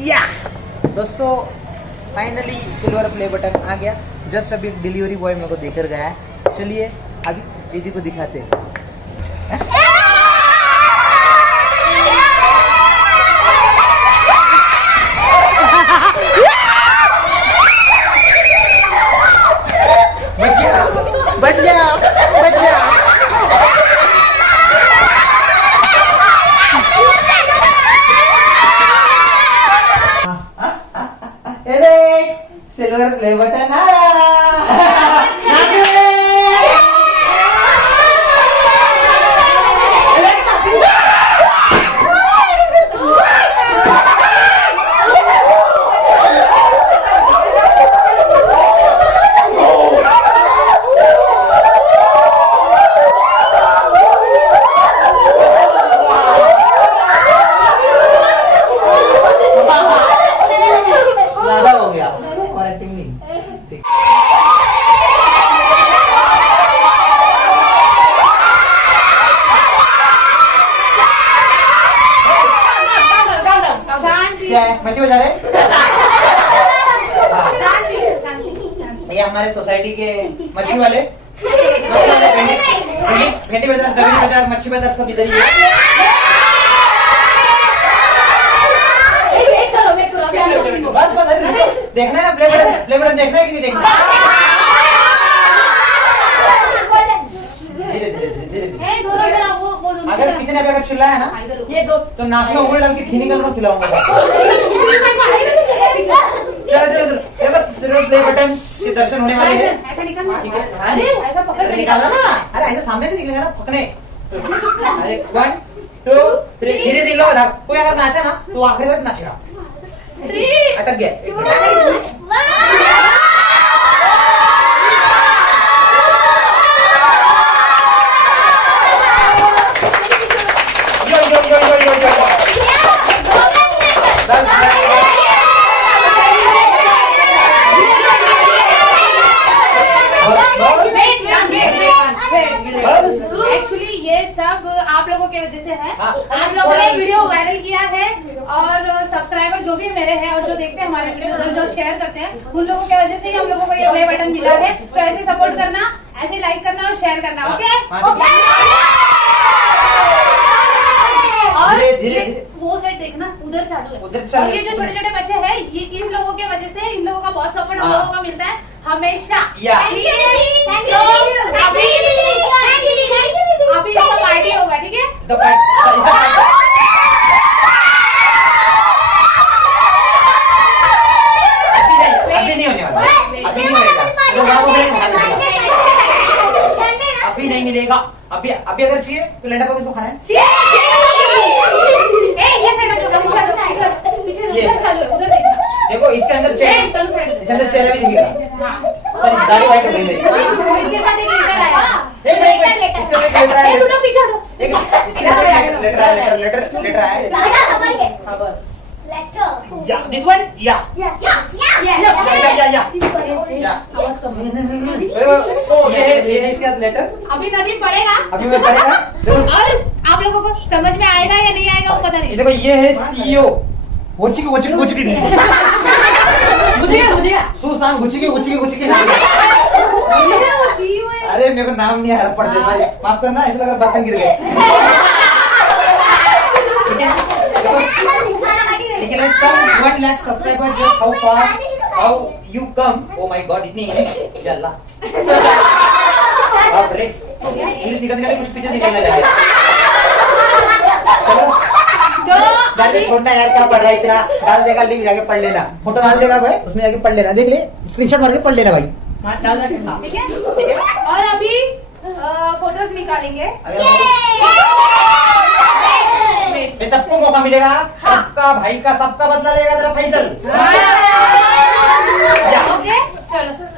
या दोस्तों finally silver play button आ गया। जस्ट अभी डिलीवरी बॉय मेरे को देकर गया है। चलिए अभी दीदी को दिखाते हैं। बच गया बच गया। सिल्वर प्ले बटन मच्छी बजा रहे। ये हमारे सोसाइटी के मच्छी वाले भेंडी बाजार, जमीन बाजार, मच्छी बाजार सब इधर ही है। बस बस देखना है ना, प्ले बटन देखना है कि नहीं देखना। धीरे धीरे धीरे धीरे। अगर किसी ने अगर चिल्लाया ना ये तो नाक में उंगली डाल के घी निकाल कर खिलाऊंगा। बस सिर्फ प्ले बटन के दर्शन होने वाले हैं। ऐसा निकालना, ठीक है? अरे ऐसा पकड़ के निकालना ना, अरे ऐसे सामने से निकलेगा ना पकड़ने। अरे 1 2 3 धीरे धीरे लो। कोई अगर नाचा ना तो आखिरी बार नाचेगा। अटक गया। एक्चुअली ये सब आप लोगों की वजह से है। आप लोगों ने वीडियो वायरल किया है और सब्सक्राइबर जो भी मेरे हैं और जो देखते हैं हमारे वीडियो उधर जो शेयर करते हैं उन लोगों की वजह से ही हम लोगों को ये प्ले बटन मिला है। तो ऐसे सपोर्ट करना, ऐसे लाइक करना और शेयर करना। ओके और वो साइड देखना, उधर चालू है। और ये जो छोटे छोटे बच्चे हैं ये इन लोगों की वजह से इन लोगों का बहुत सपोर्ट हम लोगों को मिलता है हमेशा। अभी इसका पार्टी होगा, ठीक है? अभी नहीं होने वाला, अभी नहीं होगा। अभी नहीं मिलेगा। अभी अगर चाहिए तो लंडा पाव किसको खाना है? उधर देखना। देखो इसके अंदर चेहरा भी दिखेगा। दाढ़ी वाइट हो गई मेरी। इसके साथ एक लेटर आया। लेटर आया। Yeah, this one? Yeah. Yeah. ये है इसके साथ लेटर। अभी नदी पड़ेगा। अभी मैं पढ़ेगा। और आप लोगों को समझ में आएगा या नहीं आएगा वो पता नहीं। देखो ये है CEO। गुच्ची नहीं। सुशांत गुच्ची के नाम। अरे मेरे को नाम नहीं आ रहा, पढ़ दे भाई, माफ करना, ऐसा लगा बर्तन गिर गए। लेकिन 1 lakh subscriber just how far how you come। oh my god इतनी इंग्लिश या अल्लाह। बाप रे इंग्लिश निकल कुछ पीछे निकलने लगे। चलो छोड़ना यार, क्या पढ़ रहा है इतना। डाल देगा लिंक, जाके पढ़ लेना। फोटो डाल देगा भाई, उसमें जाके पढ़ लेना। देख ले स्क्रीनशॉट मार के पढ़ लेना भाई। ठीक है? और अभी फोटोज निकालेंगे। सबको मौका मिलेगा। सबका भाई का सबका बदला लेगा जरा फैसल। ओके चलो।